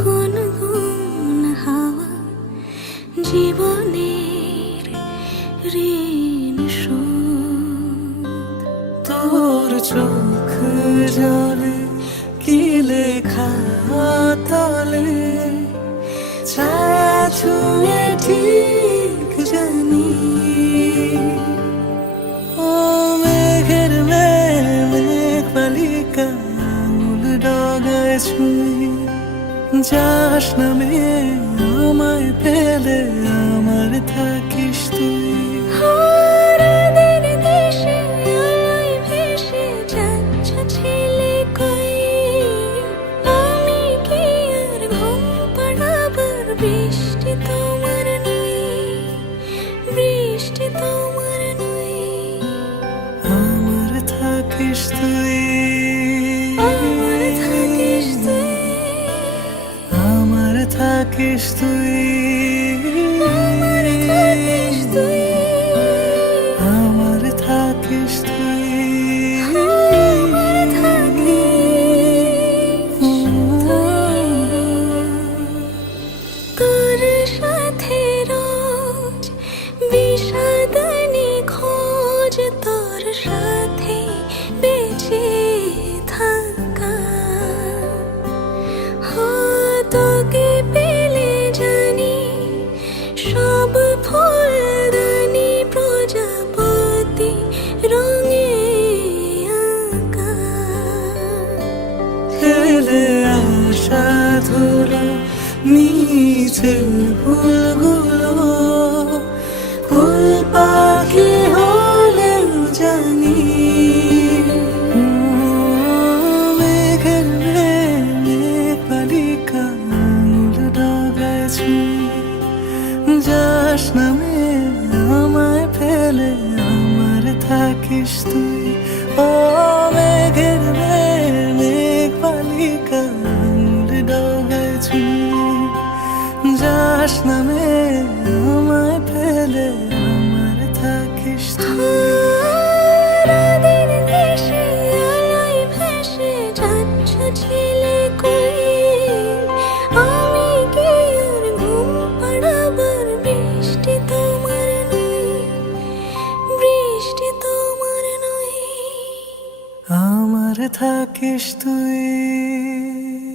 গুনগুন হাওয়া জীবনের ঋণ শোধ। তোর চোখ জলে কি লেখা তলে ছায়া ছুঁয়ে ঠিক জানি। ও মেঘের মেঘ বালিকা আঙুল ডগায় ছুঁয়ে যাস নামে আমায় পেলে আমার থাকিস তুই। হারাদের দেশে আলোয় ভেসে যাচ্ছ ছেলে কই, আমি কি আর ঘুম পাড়াবার বৃষ্টি তোমার নই, বৃষ্টি তোমার নই। আমার থাকিস তুই, আমার থাকিস তুই, আমার থাকিস তুই, আমার থাকিস তুই, আমার থাকিস তুই, আমার থাকিস তুই। তোর সাথে রোজ বিষাদ নিখোঁজ, তোর সাথে বেঁচে থাকা। তোকে পেলে জানি সব ফুলদানি প্রজাপতি রঙে আঁকা। ফেলে আসা ধুলো নিচে ফুলগুলো ফুল পাখি হলেও জানি। মেঘের মেঘ বালিকা আঙুল ডগায় ছুঁয়ে যাস নামে আমায় ফেলে আমার থাকিস তুই। ও মেঘের মেঘ বালিকা আঙুল ডগায় ছুঁয়ে যাস নামে আমায় ফেলে আমার থাকিস তুই। হারাদের দেশে আলোয় ভেসে যাচ্ছ ছেলে কই, আমি কি আর ঘুম পাড়াবার বৃষ্টি তোমার নই, বৃষ্টি তোমার নই। আমার থাকিস তুই।